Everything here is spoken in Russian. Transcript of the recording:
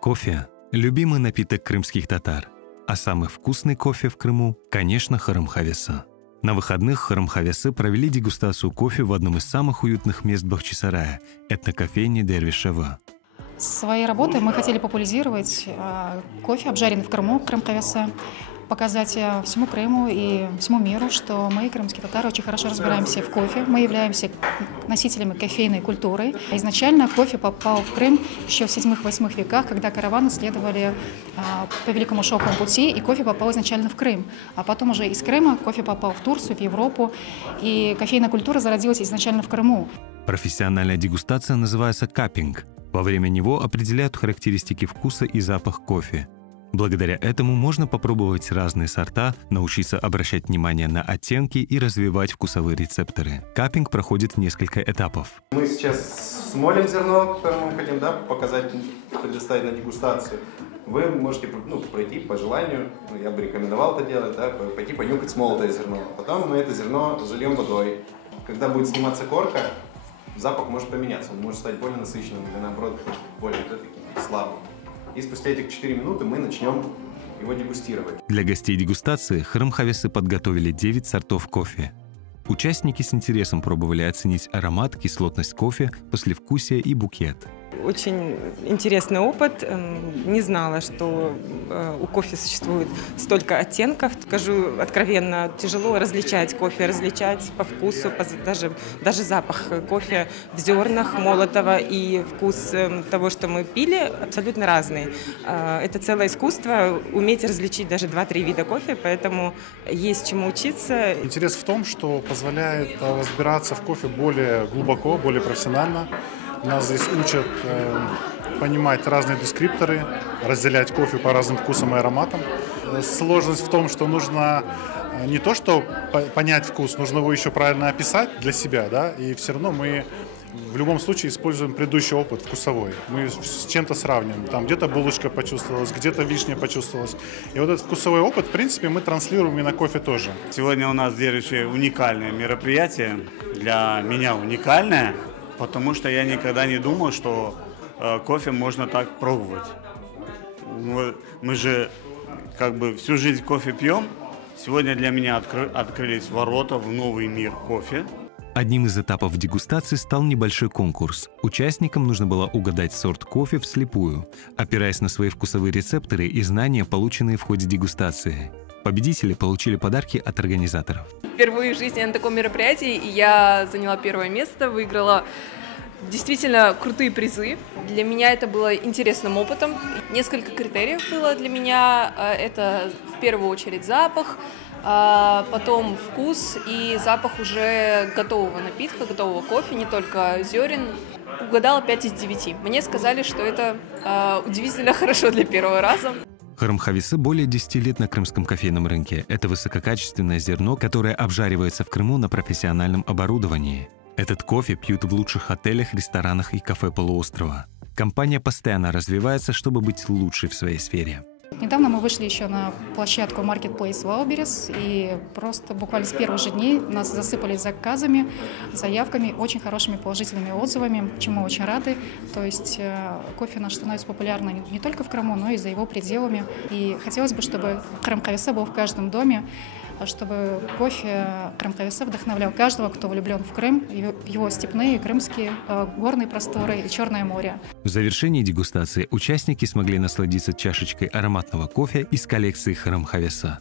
Кофе – любимый напиток крымских татар, а самый вкусный кофе в Крыму, конечно, Хырым-Хавеса. На выходных Хырым-Хавесы провели дегустацию кофе в одном из самых уютных мест Бахчисарая – этнокофейне Дервиш-Ава. Своей работой мы хотели популяризировать кофе, обжаренный в Крыму, Хырым-Хавеса, показать всему Крыму и всему миру, что мы, крымские татары, очень хорошо разбираемся в кофе. Мы являемся носителями кофейной культуры. Изначально кофе попал в Крым еще в 7-8 веках, когда караваны следовали по Великому Шелковому пути, и кофе попал изначально в Крым. А потом уже из Крыма кофе попал в Турцию, в Европу, и кофейная культура зародилась изначально в Крыму. Профессиональная дегустация называется каппинг. Во время него определяют характеристики вкуса и запах кофе. Благодаря этому можно попробовать разные сорта, научиться обращать внимание на оттенки и развивать вкусовые рецепторы. Каппинг проходит в несколько этапов. Мы сейчас смолим зерно, которое мы хотим показать, предоставить на дегустацию. Вы можете пройти по желанию, я бы рекомендовал это делать, пойти понюхать смолотое зерно. Потом мы это зерно зальем водой. Когда будет сниматься корка, запах может поменяться, он может стать более насыщенным или наоборот более слабым. И спустя этих 4 минуты мы начнем его дегустировать. Для гостей дегустации Хырым-Хавесы подготовили 9 сортов кофе. Участники с интересом пробовали оценить аромат, кислотность кофе, послевкусие и букет. Очень интересный опыт. Не знала, что у кофе существует столько оттенков. Скажу откровенно, тяжело различать кофе, различать по вкусу, даже запах кофе в зернах молотого и вкус того, что мы пили, абсолютно разный. Это целое искусство, уметь различить даже 2-3 вида кофе, поэтому есть чему учиться. Интерес в том, что позволяет разбираться в кофе более глубоко, более профессионально. Нас здесь учат понимать разные дескрипторы, разделять кофе по разным вкусам и ароматам. Сложность в том, что нужно не то, что понять вкус, нужно его еще правильно описать для себя, да, и все равно мы в любом случае используем предыдущий опыт вкусовой. Мы с чем-то сравниваем. Там где-то булочка почувствовалась, где-то вишня почувствовалась. И вот этот вкусовой опыт, в принципе, мы транслируем и на кофе тоже. Сегодня у нас здесь уникальное мероприятие. Для меня уникальное, потому что я никогда не думал, что кофе можно так пробовать. Мы же как бы всю жизнь кофе пьем. Сегодня для меня открылись ворота в новый мир кофе. Одним из этапов дегустации стал небольшой конкурс. Участникам нужно было угадать сорт кофе вслепую, опираясь на свои вкусовые рецепторы и знания, полученные в ходе дегустации. Победители получили подарки от организаторов. Впервые в жизни на таком мероприятии, и я заняла первое место, выиграла действительно крутые призы. Для меня это было интересным опытом. Несколько критериев было для меня. Это в первую очередь запах, потом вкус и запах уже готового напитка, готового кофе, не только зерен. Угадала 5 из 9. Мне сказали, что это удивительно хорошо для первого раза. Хырым-Хавесы более 10 лет на крымском кофейном рынке. Это высококачественное зерно, которое обжаривается в Крыму на профессиональном оборудовании. Этот кофе пьют в лучших отелях, ресторанах и кафе полуострова. Компания постоянно развивается, чтобы быть лучшей в своей сфере. Недавно мы вышли еще на площадку Marketplace Wildberries, и просто буквально с первых же дней нас засыпали заказами, заявками, очень хорошими положительными отзывами, чему мы очень рады. То есть кофе наш становится популярным не только в Крыму, но и за его пределами. И хотелось бы, чтобы Хырым-Хавеса был в каждом доме, чтобы кофе Хырым-Хавеса вдохновлял каждого, кто влюблен в Крым, в его степные, крымские, горные просторы и Черное море. В завершении дегустации участники смогли насладиться чашечкой ароматного кофе из коллекции Хырым-Хавеса.